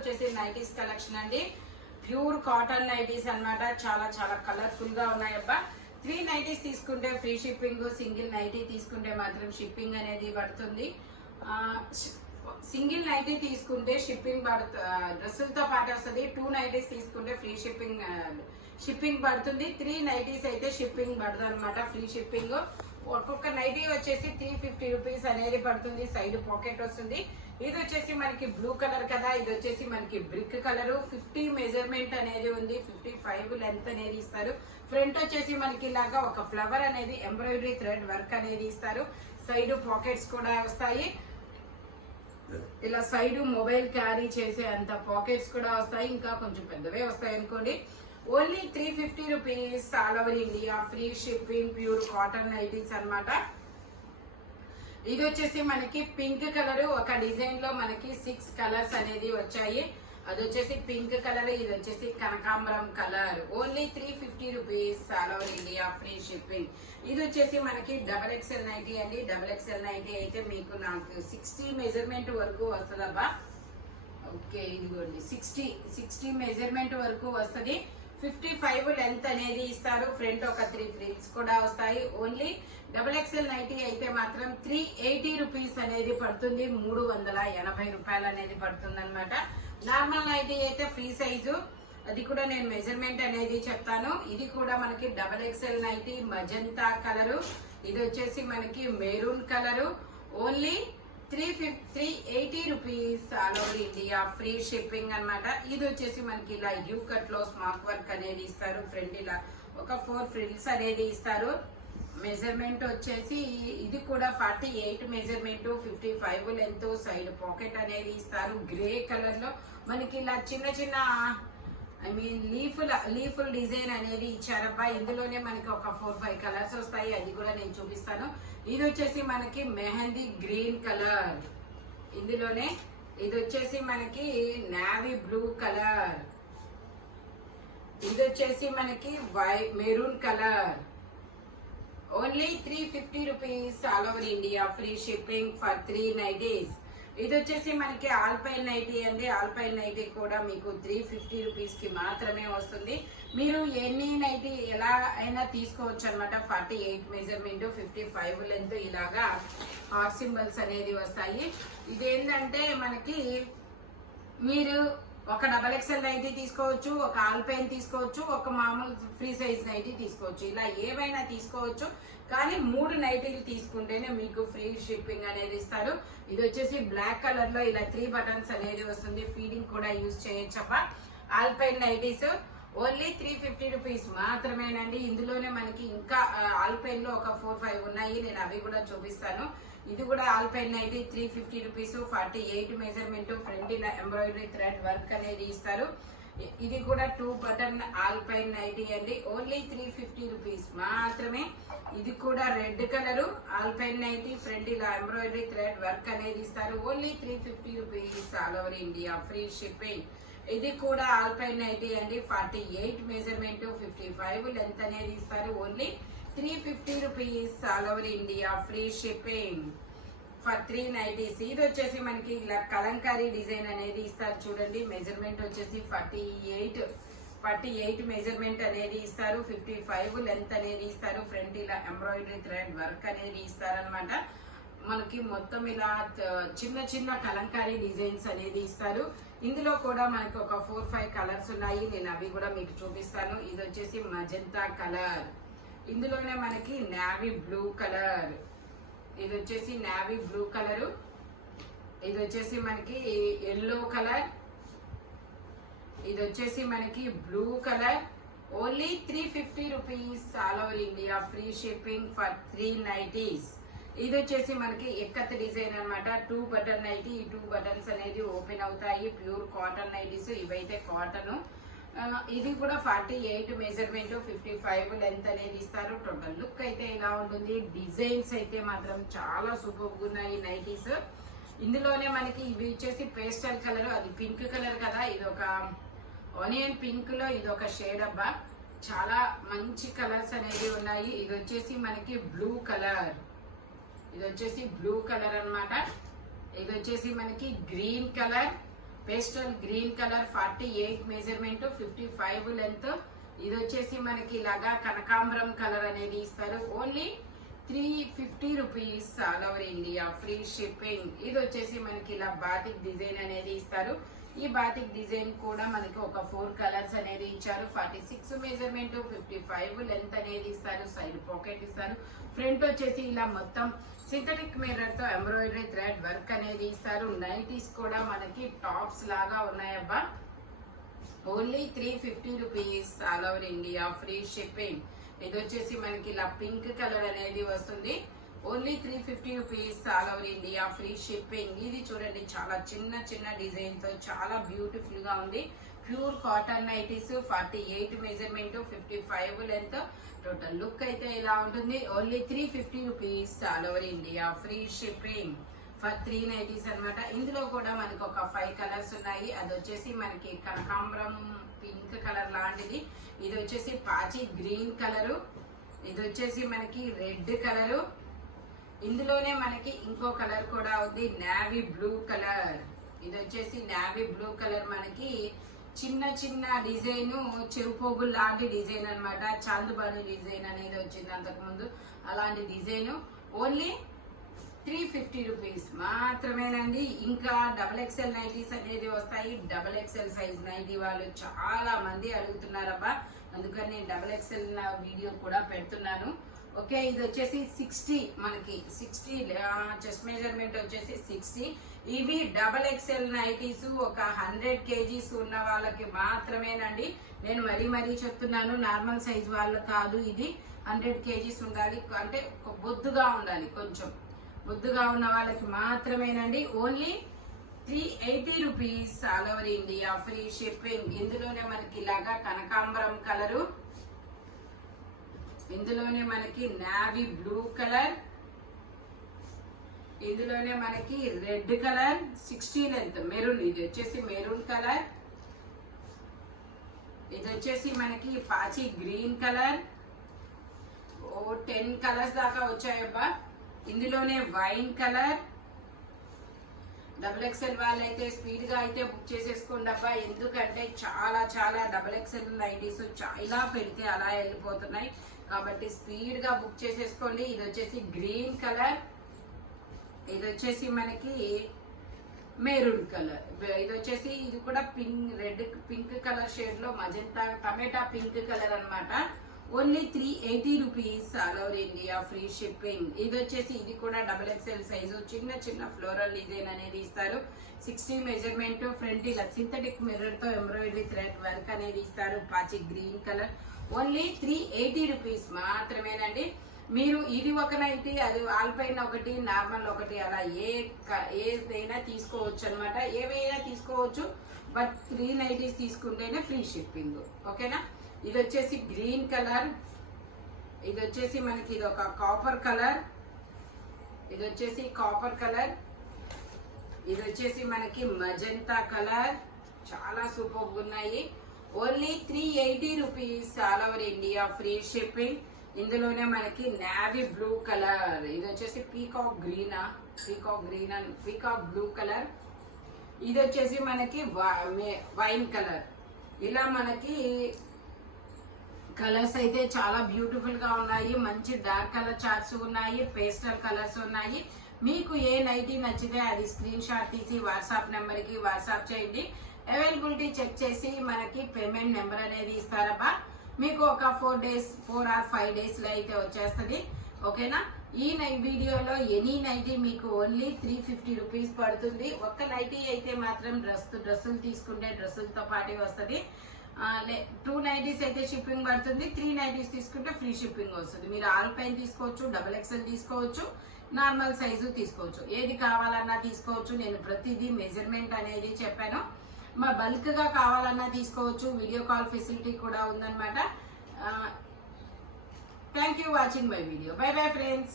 వచ్చేసి nighties collection అండి. Pure cotton nighties అన్నమాట. చాలా చాలా కలర్ఫుల్ గా ఉన్నాయబ్బా. 3 నైటీస్ తీసుకుంటే ఫ్రీ షిప్పింగ్, సింగిల్ నైటీ తీసుకుంటే మాత్రం షిప్పింగ్ అనేది పడుతుంది. సింగిల్ నైటీ తీసుకుంటే షిప్పింగ్ డ్రెస్సులతో పాటు వస్తుంది. 2 నైటీస్ తీసుకుంటే ఫ్రీ షిప్పింగ్ పడుతుంది. 3 నైటీస్ అయితే షిప్పింగ్ పడుతుంది అనమాట, ఫ్రీ షిప్పింగ్. ఒక్కొక్క నైటీ వచ్చేసి 350 రూపీస్ అనేది పడుతుంది. సైడ్ పాకెట్ వస్తుంది. ఇది వచ్చేసి మనకి బ్లూ కలర్ కదా, ఇది వచ్చేసి మనకి బ్రిక్ కలర్. 50 మెజర్మెంట్ అనేది ఉంది, 55 లెంత్ అనేది ఇస్తారు. ఫ్రంట్ వచ్చేసి మనకి ఇలాగా ఒక ఫ్లవర్ అనేది ఎంబ్రాయిడరీ థ్రెడ్ వర్క్ అనేది ఇస్తారు. సైడ్ పాకెట్స్ కూడా వస్తాయి. ఇలా సైడ్ మొబైల్ క్యారీ చేసే అంత పాకెట్స్ కూడా వస్తాయి. ఇంకా కొంచెం పెద్దవే వస్తాయి అనుకోండి. Only 350 rupees all over India, free shipping, pure cotton nighties అన్నమాట. ఇది వచ్చేసి మనకి పింక్ కలర్. ఒక డిజైన్ లో మనకి 6 కలర్స్ అనేది వచ్చాయి. అది వచ్చేసి పింక్ కలర్, ఇది వచ్చేసి కనకాంబరం colour. Only 350 rupees all over India, free shipping. ఇది వచ్చేసి మనకి XXL నైటీ అండి. XXL నైటీ అయితే మీకు నాకు 60 మెజర్మెంట్ వరకు వస్తుందబ్బా. ఓకే, ఇదిగోండి 60 మెజర్మెంట్ వరకు వస్తుంది. 55 లెంత్ అనేది ఇస్తారు. ఫ్రంట్ ఒక 3 ఫ్రిల్స్ కూడా వస్తాయి. ఓన్లీ XXL నైటీ అయితే మాత్రం 380 రూపీస్ అనేది పడుతుంది. 380 రూపాయలు అనేది పడుతుంది అనమాట. నార్మల్ నైటీ అయితే ఫ్రీ సైజు, అది కూడా నేను మెజర్మెంట్ అనేది చెప్తాను. ఇది కూడా మనకి XXL నైటీ మజంతా కలరు. ఇది వచ్చేసి మనకి maroon colour. Only 380 rupees all over India, free shipping అన్నమాట. ఇది వచ్చేసి మనకి ఇలా యూ కట్ లో స్మార్ట్ వర్క్ అనేది ఇస్తారు. ఫ్రంట్ ఇలా ఒక 4 ఫ్రిల్స్ అనేది ఇస్తారు. మెజర్మెంట్ వచ్చేసి ఇది కూడా 48 మెజర్మెంట్, 55 లెంత్. సైడ్ పాకెట్ అనేది ఇస్తారు. గ్రే కలర్ లో మనకి ఇలా చిన్న చిన్న లీఫుల్ డిజైన్ అనేది ఇచ్చారబ్బా. ఇందులోనే మనకి ఒక 4-5 కలర్స్ వస్తాయి. అది కూడా నేను చూపిస్తాను. ఇది వచ్చేసి మనకి మెహందీ గ్రీన్ కలర్. ఇందులోనే ఇది వచ్చేసి మనకి నావీ బ్లూ కలర్. ఇది వచ్చేసి మనకి maroon colour. Only 350 rupees all over India, free shipping for 3 nighties. ఇది వచ్చేసి మనకి ఆల్పైన్ నైటీ అండి. ఆల్పైన్ నైటీ కూడా మీకు 350 రూపీస్ కి మాత్రమే వస్తుంది. మీరు ఎన్ని నైటీ ఎలా అయినా తీసుకోవచ్చు అనమాట. 48 మెజర్మెంట్, 55 లెంత్, ఇలాగా హార్ట్ సింబల్స్ అనేది వస్తాయి. ఇదేంటంటే మనకి మీరు ఒక XXL నైటీ తీసుకోవచ్చు, ఒక ఆల్పైన్ తీసుకోవచ్చు, ఒక మామూలు ఫ్రీ సైజ్ నైటీ తీసుకోవచ్చు. ఇలా ఏవైనా తీసుకోవచ్చు. కానీ 3 నైటీలు తీసుకుంటేనే మీకు ఫ్రీ షిప్పింగ్ అనేది ఇస్తారు. ఇది వచ్చేసి బ్లాక్ కలర్ లో ఇలా 3 బటన్స్ అనేది వస్తుంది. ఫీడింగ్ కూడా యూజ్ చేయొచ్చప్ప. ఆల్పైన్ నైటీస్ ఓన్లీ 350 రూపీస్ మాత్రమేనండి. ఇందులోనే మనకి ఇంకా ఆల్పైన్ లో ఒక 4-5 ఉన్నాయి. నేను అవి కూడా చూపిస్తాను. ఇది కూడా alpine nighty 350 rupees, 48 measurement, front ఇలా ఎంబ్రాయిడరీ థ్రెడ్ వర్క్ అనేది ఇస్తారు. ఇది కూడా 2 బటన్ ఆల్పైన్ నైటీ అండి. ఓన్లీ 350 రూపీస్ మాత్రమే. ఇది కూడా red colour alpine nighty, front ఇలా ఎంబ్రాయిడరీ థ్రెడ్ వర్క్ అనేది ఇస్తారు. Only 350 rupees all over India, free shipping. ఇది కూడా ఆల్పైన్ నైటీ అండి. 48 మెజర్మెంట్, 55 లెంత్ అనేది ఇస్తారు. Only 350 rupees all over India, free shipping for 3 nighties. ఇది వచ్చేసి మనకి ఇలా కలంకారీ డిజైన్ అనేది ఇస్తారు. చూడండి, మెజర్మెంట్ వచ్చేసి 48 మెజర్మెంట్ అనేది ఇస్తారు. 55 లెంత్ అనేది ఇస్తారు. ఫ్రంట్ ఇలా ఎంబ్రాయిడరీ థ్రెడ్ వర్క్ అనేది ఇస్తారనమాట. మనకి మొత్తం ఇలా చిన్న చిన్న కలంకారీ డిజైన్స్ అనేది ఇస్తారు. ఇందులో కూడా మనకి ఒక 4-5 కలర్స్ ఉన్నాయి. నేను అవి కూడా మీకు చూపిస్తాను. ఇది వచ్చేసి మజంతా కలర్. ఇందులోనే మనకి నావీ బ్లూ కలర్. ఇది వచ్చేసి నావీ బ్లూ కలరు. ఇది వచ్చేసి మనకి ఎల్లో కలర్. ఇది వచ్చేసి మనకి blue colour. Only 350 rupees all over India, free shipping for 3 nighties. ఇది వచ్చేసి మనకి ఎక్కత్ డిజైన్ అనమాట. 2 బటన్ నైటీ. ఈ 2 బటన్స్ అనేది ఓపెన్ అవుతాయి. ప్యూర్ కాటన్ నైటీస్ ఇవైతే కాటన్. ఇది కూడా 48 మెజర్మెంట్, 55 లెంత్ అనేది ఇస్తారు. టోటల్ లుక్ అయితే ఇలా ఉంటుంది. డిజైన్స్ అయితే మాత్రం చాలా సూపర్ ఉన్నాయి నైటీస్. ఇందులోనే మనకి ఇవి వచ్చేసి పేస్టల్ కలర్, అది పింక్ కలర్ కదా. ఇది ఒక ఆనియన్ పింక్ లో ఇది ఒక షేడ్ అబ్బా. చాలా మంచి కలర్స్ అనేది ఉన్నాయి. ఇది వచ్చేసి మనకి బ్లూ కలర్. ఇది వచ్చేసి బ్లూ కలర్ అన్నమాట. ఇది వచ్చేసి మనకి green colour. Pastel green colour 48 measurement 55 length. ఇది వచ్చేసి మనకి ఇలాగా కనకాంబరం కలర్ అనేది ఇస్తారు. Only 350 rupees all over India free shipping. ఇది వచ్చేసి మనకి ఇలా బాతిక్ డిజైన్ అనేది ఇస్తారు. ఈ బాతిక్ డిజైన్ కూడా మనకి ఒక 4 కలర్స్ అనేది ఇచ్చారు. 46 మెజర్మెంట్ 55 లెంత్ అనేది ఇస్తారు. సైడ్ పాకెట్ ఇస్తారు. ఫ్రంట్ వచ్చేసి ఇలా మొత్తం సింథటిక్ మిర్రర్ తో ఎంబ్రాయిడరీ థ్రెడ్ వర్క్ అనేది ఇస్తారు. నైటీస్ కూడా మనకి టాప్స్ లాగా ఉన్నాయబ్బా. Only 350 rupees all over India free shipping. ఇది వచ్చేసి మనకి ఇలా పింక్ కలర్ అనేది వస్తుంది. Only 350 rupees all over India free shipping. ఇది చూడండి చాలా చిన్న చిన్న డిజైన్ తో చాలా బ్యూటిఫుల్ గా ఉంది. Pure cotton nighties 48 measurement 55 length. Total look అయితే ఇలా ఉంటుంది. Only 350 rupees all over India free shipping for 3 nighties అనమాట. ఇందులో కూడా మనకి ఒక 5 కలర్స్ ఉన్నాయి. అది వచ్చేసి మనకి కనకాంబరం పింక్ కలర్ లాంటిది. ఇది వచ్చేసి పాచి గ్రీన్ కలరు. ఇది వచ్చేసి మనకి రెడ్ కలరు. ఇందులోనే మనకి ఇంకో కలర్ కూడా ఉంది నేవీ బ్లూ కలర్. ఇది వచ్చేసి నేవీ బ్లూ కలర్ మనకి చిన్న చిన్న డిజైన్ చెరుపోగులు లాంటి డిజైన్ అనమాట. చాందుబాని డిజైన్ అనేది వచ్చింది అంతకు ముందు, అలాంటి డిజైన్. ఓన్లీ 350 రూపీస్ మాత్రమేనండి. ఇంకా XXL నైటీస్ అనేది వస్తాయి. XXL సైజ్ నైటీ వాళ్ళు చాలా మంది అడుగుతున్నారబ్బా, అందుకని XXL వీడియో కూడా పెడుతున్నాను. ఓకే, ఇది వచ్చేసి 60 మనకి 60 చెస్ట్ మెజర్మెంట్ వచ్చేసి 60. ఇవి XXL నైటీస్ ఒక 100 kgs ఉన్న వాళ్ళకి మాత్రమేనండి. నేను మరీ చెప్తున్నాను, నార్మల్ సైజ్ వాళ్ళకి కాదు. ఇది 100 kgs ఉండాలి, అంటే బొద్దుగా ఉండాలి, కొంచెం బొద్దుగా ఉన్న వాళ్ళకి మాత్రమేనండి. Only 380 rupees all over India free shipping. ఇందులోనే మనకి ఇలాగా కనకాంబరం కలరు, ఇందులోనే మనకి నావీ బ్లూ కలర్, ఇందులోనే మనకి రెడ్ కలర్ 60 లెంత్ మెరూన్. ఇది వచ్చేసి మెరూన్ కలర్. ఇది వచ్చేసి మనకి పాచి గ్రీన్ కలర్. 10 కలర్స్ దాకా వచ్చాయబ్బా. ఇందులోనే వైన్ కలర్. XXL వాళ్ళైతే స్పీడ్ గా అయితే బుక్ చేసేసుకోండి అబ్బా, ఎందుకంటే చాలా XXL నైటీస్ ఇలా పెడితే అలా వెళ్ళిపోతున్నాయి కాబట్టి స్పీడ్ గా బుక్ చేసేసుకోండి. ఇది వచ్చేసి గ్రీన్ కలర్. ఇది వచ్చేసి మనకి మెరూన్ కలర్. ఇది వచ్చేసి ఇది కూడా పింక్ కలర్ షేడ్ లో మజంతా టమాటా పింక్ కలర్ అన్నమాట. Only 380 rupees all over India free shipping. ఇది వచ్చేసి ఇది కూడా XXL సైజు చిన్న ఫ్లోరల్ డిజైన్ అనేది ఇస్తారు. 60 మెజర్మెంట్. ఫ్రంట్ ఇలా సింథటిక్ మిర్రర్ తో ఎంబ్రాయిడరీ థ్రెడ్ వర్క్ అనేది ఇస్తారు. పాచి గ్రీన్ కలర్. ఓన్లీ 380 రూపీస్ మాత్రమేనండి. మీరు ఇది ఒక నైటీ, అది ఆల్పైన ఒకటి, నార్మల్ ఒకటి, అలా ఏదైనా తీసుకోవచ్చు అనమాట. ఏవైనా తీసుకోవచ్చు, బట్ 3 నైటీస్ తీసుకుంటేనే ఫ్రీ షిప్పింగ్. ఓకేనా. ఇది వచ్చేసి గ్రీన్ కలర్. ఇది వచ్చేసి మనకి ఇది ఒక కాపర్ కలర్. ఇది వచ్చేసి కాపర్ కలర్. ఇది వచ్చేసి మనకి మజంతా కలర్. చాలా సూపర్ ఉన్నాయి. Only 380 rupees all over India free shipping. ఇందులోనే మనకి నావీ బ్లూ కలర్. ఇది వచ్చేసి పీకాక్ బ్లూ కలర్. ఇది వచ్చేసి మనకి వైన్ కలర్. ఇలా మనకి కలర్స్ అయితే చాలా బ్యూటిఫుల్ గా ఉన్నాయి. మంచి డార్క్ కలర్ చార్ట్స్ ఉన్నాయి, పేస్టల్ కలర్స్ ఉన్నాయి. మీకు ఏ నైటీ నచ్చితే అది స్క్రీన్ షాట్ తీసి వాట్సాప్ నెంబర్ కి వాట్సాప్ చేయండి. అవైలబిలిటీ చెక్ చేసి మనకి పేమెంట్ నెంబర్ అనేది ఇస్తారబ్బా. మీకు ఒక 4 or 5 days లో అయితే వచ్చేస్తుంది. ఓకేనా. ఈ వీడియోలో ఎనీ నైటీ మీకు ఓన్లీ 350 రూపీస్ పడుతుంది. ఒక్క నైటీ అయితే మాత్రం డ్రెస్సులు తీసుకుంటే డ్రెస్సులతో పాటు వస్తుంది. 2 నైటీస్ అయితే షిప్పింగ్ పడుతుంది. 3 నైటీస్ తీసుకుంటే ఫ్రీ షిప్పింగ్ వస్తుంది. మీరు ఆల్పైన్ తీసుకోవచ్చు, XXL తీసుకోవచ్చు, నార్మల్ సైజు తీసుకోవచ్చు. ఏది కావాలన్నా తీసుకోవచ్చు. నేను ప్రతిదీ మెజర్మెంట్ అనేది చెప్పాను. మా బల్క్ గా కావాలన్నా తీసుకోవచ్చు. వీడియో కాల్ ఫెసిలిటీ కూడా ఉందన్నమాట. Thank you watching my video. By bye friends.